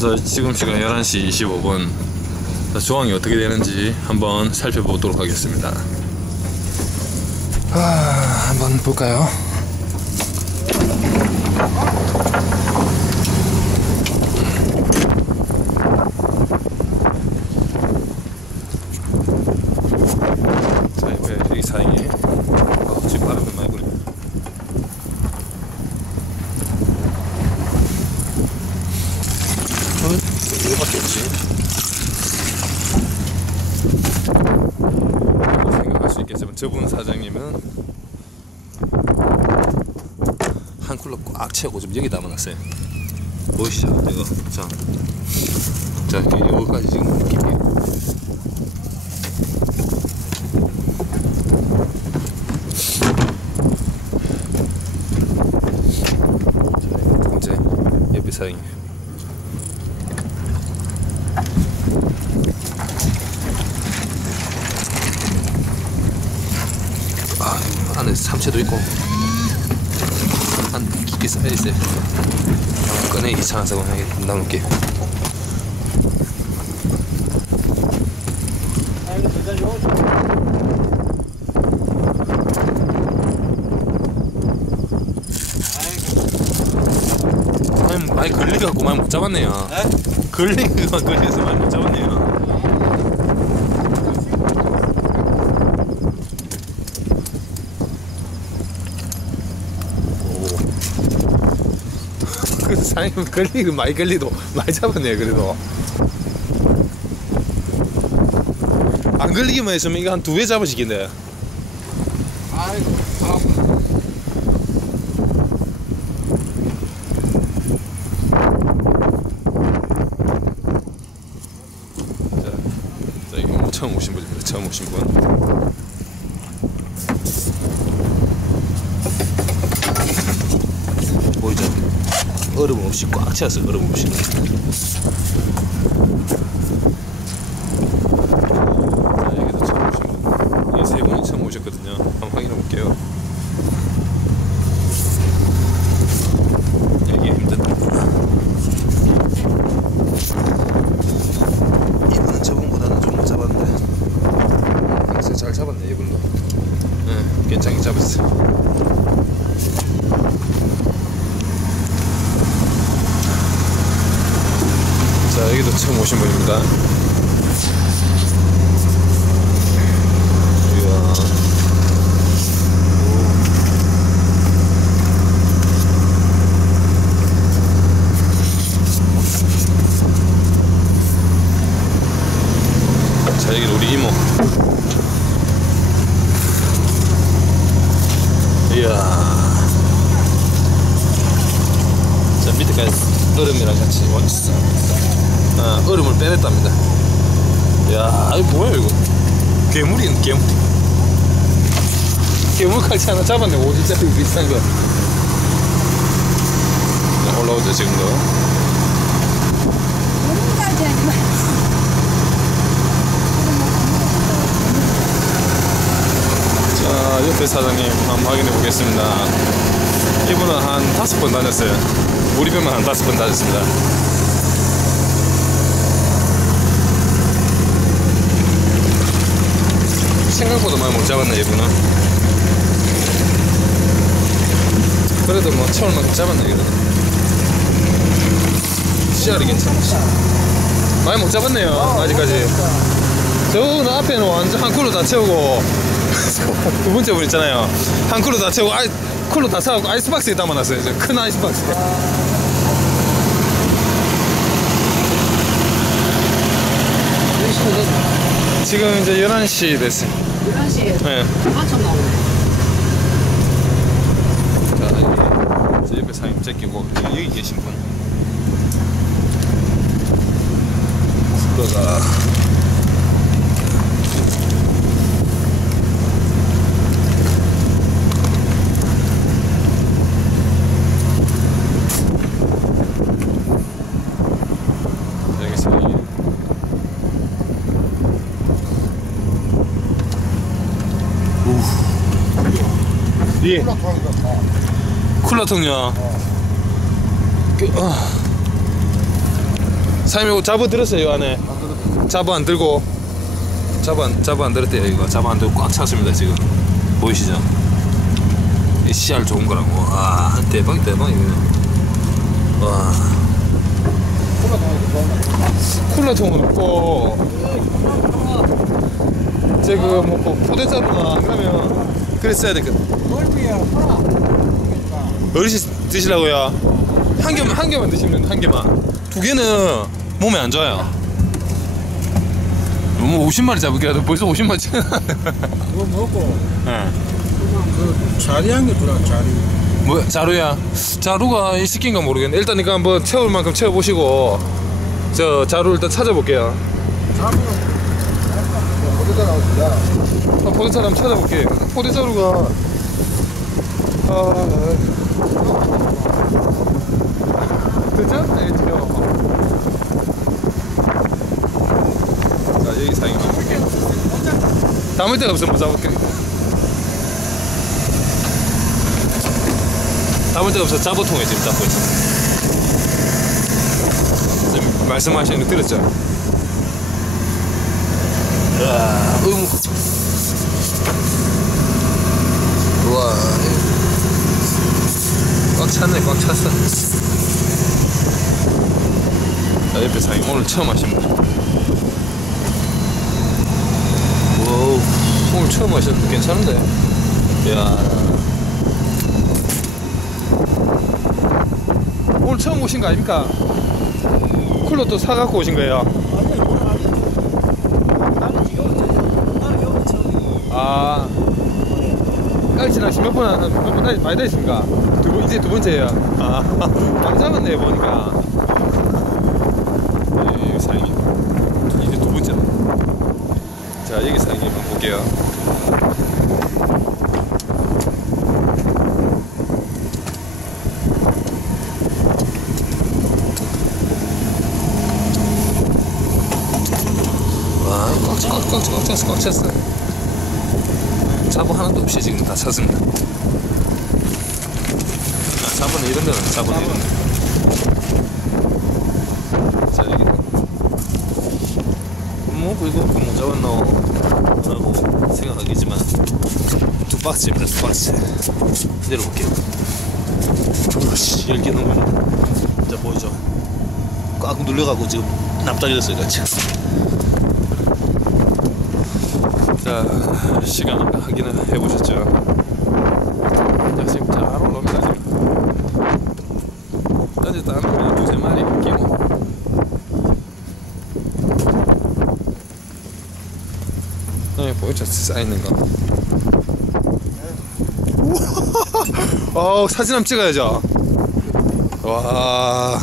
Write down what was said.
자, 지금 시간 11시 25분. 자, 조항이 어떻게 되는지 한번 살펴보도록 하겠습니다. 아, 한번 볼까요? 자, 옆에 여기 사이에 어, 지금 바람이 많이 불네. 어? 이거밖에 없지. 생각할 수 있겠지만 저분 사장님은 한 쿨러 꽉 채우고 지금 여기 담아놨어요. 보이시죠? 이거 자, 자 이거까지 지금 깊이. 자, 두 번째 옆에 사장님. 아 삼채도 있고 한 깊게 쌓여 있어요. 아, 꺼내 이상해서 그냥 나눌게. 많이, 많이 걸리갖고 많이 못 잡았네요. 걸리기만 걸려서 많이 못 잡았네요. 그 사장님 걸리고 많이 걸리도 많이 잡았네요 그래도. 안 걸리기만 했으면 이거 한 두 배 잡으시겠네. 아이고, 아, 자, 자 이거 뭐 처음 오신 분입니다. 처음 오신 분 보이죠? 얼음 없이 꽉 채웠어요 얼음 없이 자, 여기도 처음 오신 분. 이세 분이 처음 오셨거든요. 한번 확인해 볼게요. 여기 힘들다. 이분은 저분보다는 좀 못 잡았는데. 글쎄 잘 잡았네 이분도. 네, 괜찮게 잡았어. 자 여기도 처음 오신 분입니다. 이야. 자 밑에까지 얼음이랑 같이 원치 아, 얼음을 빼냈답니다. 이야 이거 뭐야 이거? 괴물이 괴물. 괴물 칼치 하나 잡았네. 5진짜리 비싼 거. 자, 올라오죠 지금도. 자 옆에 사장님 한번 확인해 보겠습니다. 이분은 한 다섯 번 다녔어요. 우리 배만 한 다섯 번 다녔습니다 생각보다 많이 못 잡았네 이분은 그래도 뭐 처음만큼 잡았네 그래도 씨알이 괜찮아 많이 못 잡았네요 아직까지. 저는 앞에는 완전 한 쿨로 다 채우고. 두 번째 분 있잖아요. 한 쿨로 다 채우고 아이, 쿨로 다 사고 아이스박스에 담아놨어요 저큰 아이스박스에? 지금 이제 11시 됐어요 11시에 네. 한참 나오네. 자 여기 저 옆에 사장님 제끼고 여기 계신 분 스커가 여기 사장님 예. 쿨러통요. 그, 아. 사장님 이거 잡어 들었어요 이 안에. 잡어 안 들고. 안, 잡어 안 들었대요 이거. 잡어 안 들고 꽉 찼습니다 지금. 보이시죠? 이 씨알 좋은 거라고. 와 대박 대박이네 와. 쿨러 통은 없고. 제그 뭐 포대자루나 안 그러면 그랬어야 되거든 넓이야 하나 어르신 드시라고요. 한 개만 한 개만 드시면 한 개만. 두 개는 몸에 안 좋아요. 뭐 50마리 잡을게 해도 벌써 50마리 네. 이거 먹고. 그 자리 한개 주라 자리. 뭐 자루야? 자루가 이 새끼인가 모르겠네. 일단 이거 한번 채울 만큼 채워보시고 저 자루 일단 찾아볼게요. 자리 는 어디다 나오시냐 한 포대자루 한번 찾아볼게. 포대자루가 아 그죠? 네, 자 여기 사인 담을 데가 없으면 못 잡을게. 담을 데가 없어 자보통에 지금 잡고 있어. 지금 말씀하시는 거 들었죠? 야, 음. 우와 꽉 찼네 꽉 찼어. 자 옆에 사장님 오늘 처음 하신 분. 와우 오늘 처음 하셨는데 괜찮은데? 야. 오늘 처음 오신 거 아닙니까? 쿨러 또 사갖고 오신 거예요 아 깔치랑 몇번 몇 번 다니 많이 다니십니까? 두 번, 이제 두 번째예요. 아, 많이 잡았네 보니까. 네, 여기 사장님 이제 두 번째. 자 여기 사장님 한번 볼게요. 와, 꽉꽉 찼어, 꽉 찼어, 꽉 찼어. 잡어 하나도 없이 지금 다 찼습니다. 아, 잡어는 이런 데는 잡어는 이런 데. 자, 여기. 뭐, 이거 못 잡았노? 라고 생각하겠지만, 두 박스입니다, 두 박스. 내려볼게요. 열개 넘어. 자, 보이죠? 꽉 눌려가고 지금 납작해졌어요, 같이. 자, 시간 확인을 해보셨죠? 자, 지금 잘 올라옵니다, 지금. 않으면 두세 마리 끼고. 네, 보이죠? 쌓이는 거. 우와! 어, 사진 한번 찍어야죠. 와.